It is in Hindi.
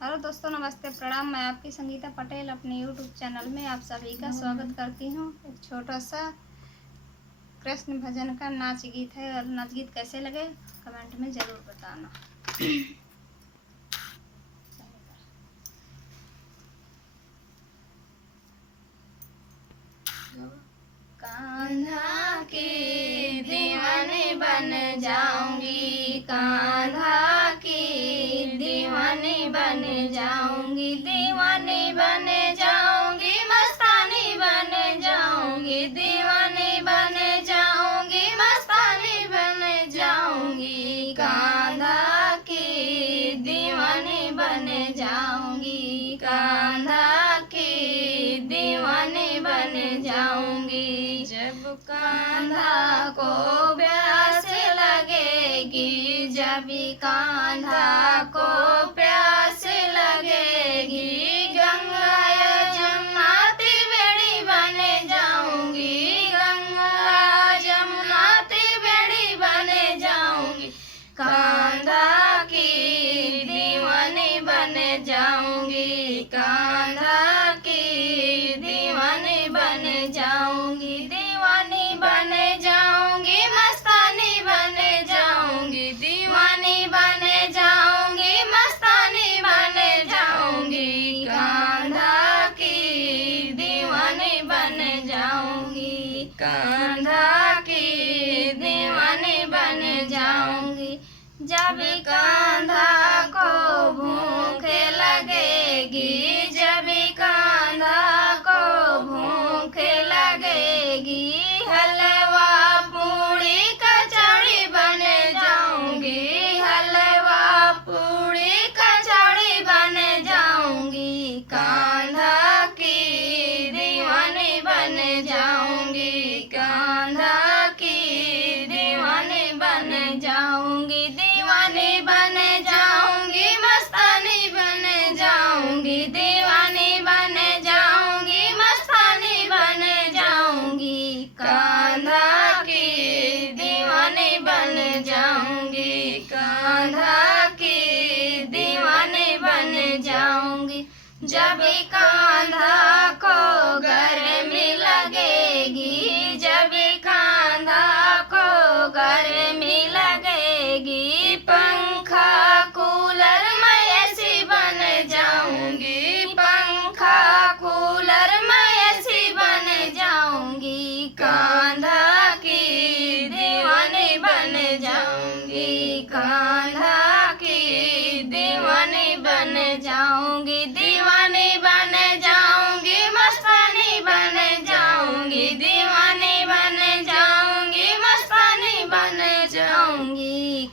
हेलो दोस्तों, नमस्ते, प्रणाम। मैं आपकी संगीता पटेल अपने यूट्यूब चैनल में आप सभी का स्वागत करती हूँ। एक छोटा सा कृष्ण भजन का नाच गीत है और नाच गीत कैसे लगे कमेंट में ज़रूर बताना। कान्हा के दीवाने बन जाऊंगी, कान्हा की दीवाने बन जाऊंगी, दीवाने बन जाऊंगी, मस्तानी बन जाऊंगी, दीवाने बन जाऊंगी, मस्तानी बन जाऊंगी, कान्हा की दीवाने बन जाऊंगी, कान्हा की दीवाने बन जाऊंगी। जब कान्हा को प्यास लगेगी, जब कान्हा को प्यास लगेगी, गंगा जमुना त्रिवेणी बन जाऊंगी, गंगा जमुना त्रिवेणी बन जाऊंगी, कान्हा की दीवानी बन जाऊंगी, कान्हा की दीवानी बन जाऊंगी, दीवानी बन जाऊंगी, मस्तानी बन जाऊंगी, दीवानी बन जाऊंगी, मस्तानी बन जाऊंगी, कान्हा की दीवानी बन जाऊंगी, कान्हा की दीवानी बन जाऊंगी। जब कान्हा को भूख लगेगी, जब कान्हा को भूख लगेगी, हलवा पूड़ी कचौड़ी बन जाऊंगी, हलवा पूड़ी कचौड़ी बन जाऊंगी, कान्हा की दीवानी बन जाऊंगी, कान्हा की दीवानी बन जाऊंगी, दीवानी बन जाऊंगी, मस्तानी बन जाऊंगी, दीवानी बन जाऊंगी, मस्तानी बन जाऊंगी, कान्हा की दीवानी बन जाऊंगी, कान्हा की दीवानी बन जाऊंगी। जब कान्हा को गर्मी लगेगी, जब कान्हा को गर्मी लगेगी, पंखा कूलर मैं ऐसी बन जाऊंगी, पंखा कूलर मैं ऐसी बन जाऊंगी, कान्हा की दीवानी बन जाऊंगी, कान्हा की दीवानी बन जाऊंगी, दीवानी बन जाऊंगी, मस्तानी बन जाऊंगी, दीवानी बन जाऊंगी, मस्तानी बन जाऊंगी,